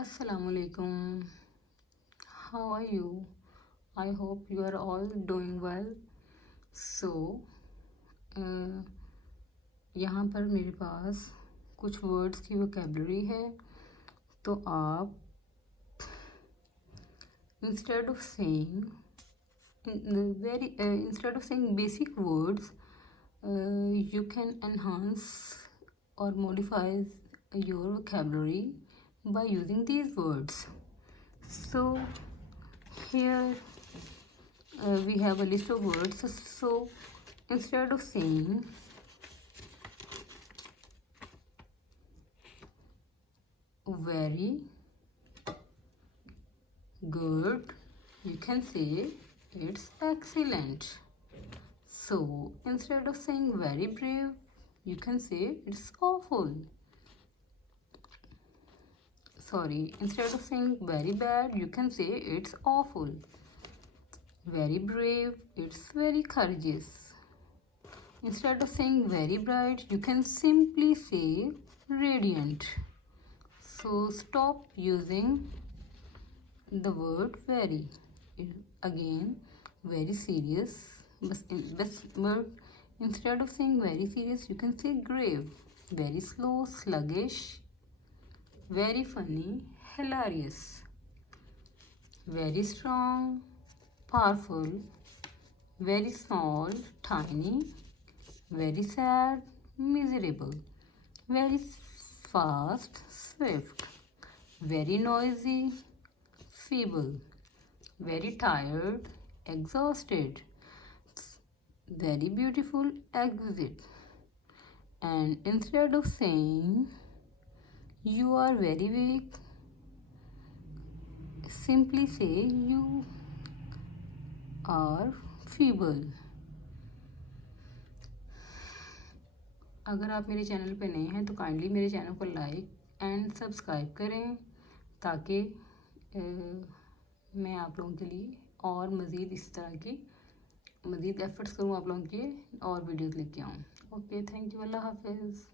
Assalamualaikum. How are you? I hope you are all doing well. So, यहाँ पर मेरे पास कुछ वर्ड्स की वोकेबलरी है, तो आप instead of saying basic words, you can enhance or modify your vocabulary by using these words. So here we have a list of words. So instead of saying very good, you can say it's excellent. So instead of saying very brave, you can say it's awful. Sorry, instead of saying very bad, you can say it's awful. Very brave, it's very courageous. Instead of saying very bright, you can simply say radiant. So stop using the word very. Again, very serious. But instead of saying very serious, you can say grave. Very slow, sluggish. Very funny, hilarious. Very strong, powerful. Very small, tiny. Very sad, miserable. Very fast, swift. Very noisy, feeble. Very tired, exhausted. Very beautiful, exquisite. And instead of saying you are very weak, simply say you are feeble. अगर आप मेरे channel पे नए हैं तो kindly मेरे channel को like and subscribe करें, ताकि मैं आप लोगों के लिए और मज़ीद इस तरह की मज़ीद एफ़र्ट्स करूँ आप लोगों के और वीडियोज़ लेके आऊँ. Okay, thank you. अल्लाह हाफिज़.